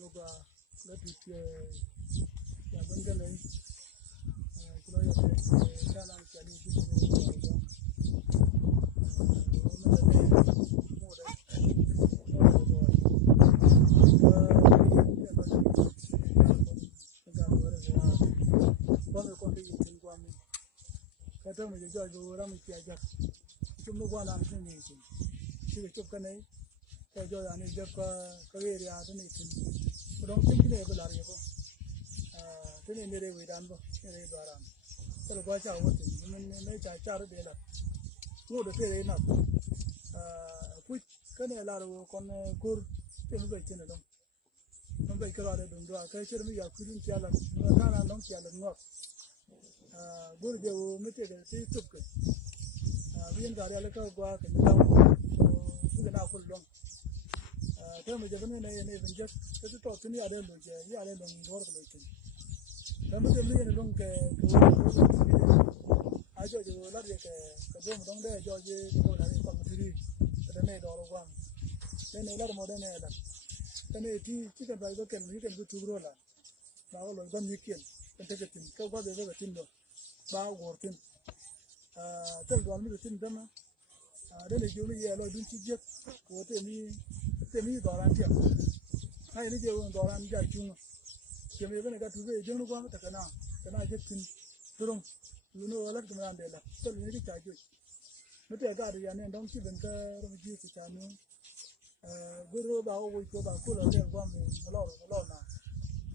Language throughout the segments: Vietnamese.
Luga let it ya bangale kilo ya talan kali kata mo jo jo ram ki aja chum no wala ni ni chi chụp cái này cái jo ya ni jo ka area ni tin dong tin ni ko la ri ko tin ni re wi dan bo ni re ba ram ko ko cha wo tin ni ne cha ru de la ngo de re na ku cái này là ro con kur tin ko tin dong nó bị cái loại đồng đoạ cái chuyện bây giờ cứ đi chơi là nó là nông chơi là ngọt bữa giờ mới chơi cái chụp cái viên gà đây là cái qua cái nào cũng luôn thế mà giờ cái này vẫn just cái trò chuyện này ở đây rồi chơi ở đây đồng đoạ rồi chơi thế mà giờ mới là luôn cái ai cho lát cái bom đông đây cho cái là cái con thứ cái này đó rồi cái này là một đây này là cái này thì chỉ cần phải có cái YouTube rồi là bao lâu vẫn như kiện cái cái tin câu có cái tin rồi bao gồm tin tên đoàn mới tin đó mà đây là chỗ này là đúng chi tiết của tên mi đó là tiền hay là chỗ đó là giải chung cái này cái thứ về chúng nó có cái nào cái tin đúng nó là cái nào để là tôi nghĩ cái giải chung nó để ra thì anh em đóng chỉ bên cái đồng chí của cha nó guru bao vui của bao cô là đeo quan mình lo nào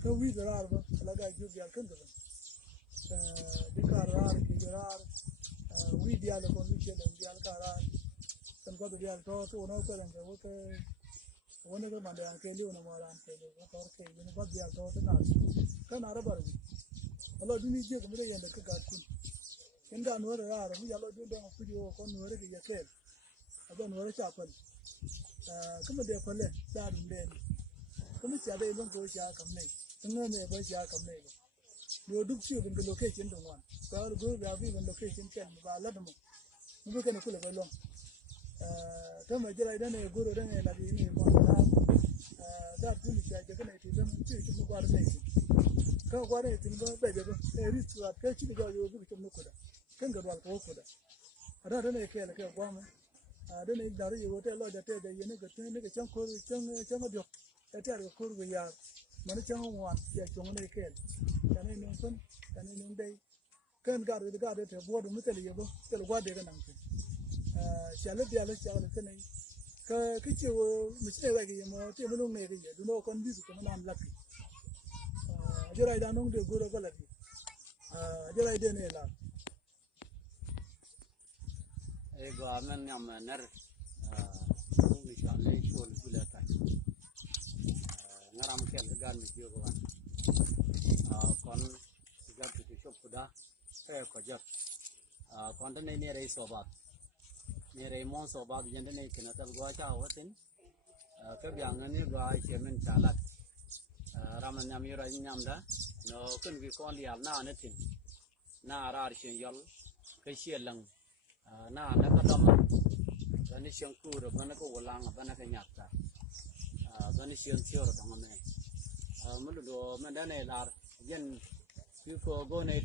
cái quý giờ ra là cái chuyện gì cần được đi cả ra thì ra quý dia là con quý là dia cả ra cần có dia to nó có làm cái cái mà đang cái liu nó mà làm cái có cái nó có dia to thế nào cái nào đó bảo lo đi như cái mới được cái cũng cái đó nó ra rồi bây giờ lo đi đang video con nó cái cái ở nó chả phần cái mà đẹp hơn lên ra đúng đèn cái mà chả đây luôn tôi chả cầm này nghe mẹ bây chả cầm này rồi đúc siêu bên cái location đồng hoàn có rồi về vì bên location kèn và lát một nó cái này cũng là vậy luôn cái mà cái này guru đây này là gì này còn ra cũng cái này thì nó chỉ chúng qua đây cái qua đây thì nó bây giờ cái risk cái chỉ có vô cái chúng nó cũng cái cái đoàn của cũng đó đây này cái là cái qua mà đây này đó là cái lo để cái trong khối trong nó được cái cái khối bây giờ mà nó trong hoàn giờ chúng này cái này nông dân cái này nông đây cái thì bố đúng cái gì đó cái là qua để cái năng xả lớp cái này cái chiều mình sẽ vậy cái mà chiều nó nông này cái gì nó còn biết cái nó làm lắc giờ này đang nông được guru cái lắc giờ này đây này là gua men ngam ner mi chọn lấy chôn kula tai ngaram kel gan mi jo gwan kon gat tu shop kuda ko jat kon den ne rei sobat ne rei mon sobat jen den ne kena tal gua cha watin ka byang ne gua chemen chalat raman nyam yura nyam da no kun vi kon lial na ne tin na rar chen yol cái xe lằng na nó có đâm cái này xiên cù rồi cái nó có ulang cái nó cái nhạt cả cái này xiên chiêu rồi thằng này mới được mình đây này là dân cứ go này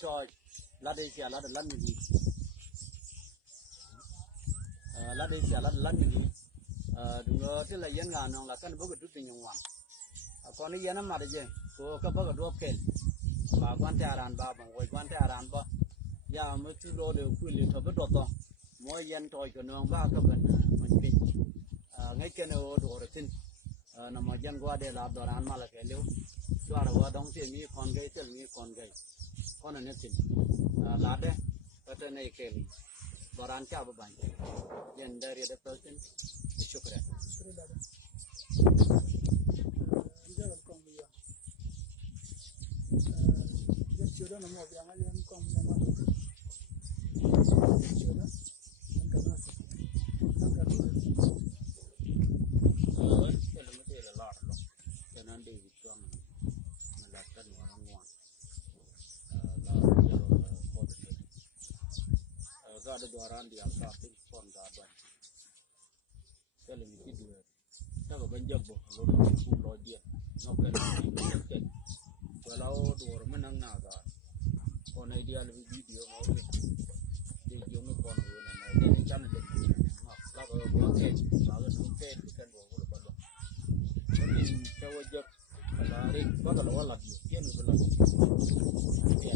trọi lá đây xia lá lăn gì lá đây xia lá lăn gì đúng rồi tức là dân ngàn nó là cái nó có chút tiền nhung còn cái dân nó mà đấy chứ có cái bớt đua kẹt bà quan trai đàn bà bằng quay quan trai đàn bà giờ mới chú lô đều quy liền thôi bất đột to mỗi dân trôi cho nó ba cái bên mình kinh ngay cái nào đồ rồi tin nằm ở dân qua để làm đồ ăn mà là cái liu cho rồi qua đông tiền mi con gay con này tin làm đấy cái này cái đồ ăn chả bao nhiêu dân đây để tới tin chúc rồi chưa đó là một dạng ấy em còn là một chưa đó anh cảm ơn cái này mới là lọt luôn cho nên đi cho mình là cân nó ngon là rồi có được ada doaran di angka pun pon gaban kalau ni video tak banyak boh lo dia novel walau dua menang naga pon idea lebih video mau di jom pon ini channel ini lagu pakai lagu suke kan dua puluh kalau ini cewek kalau hari kalau wala dia ni belum dia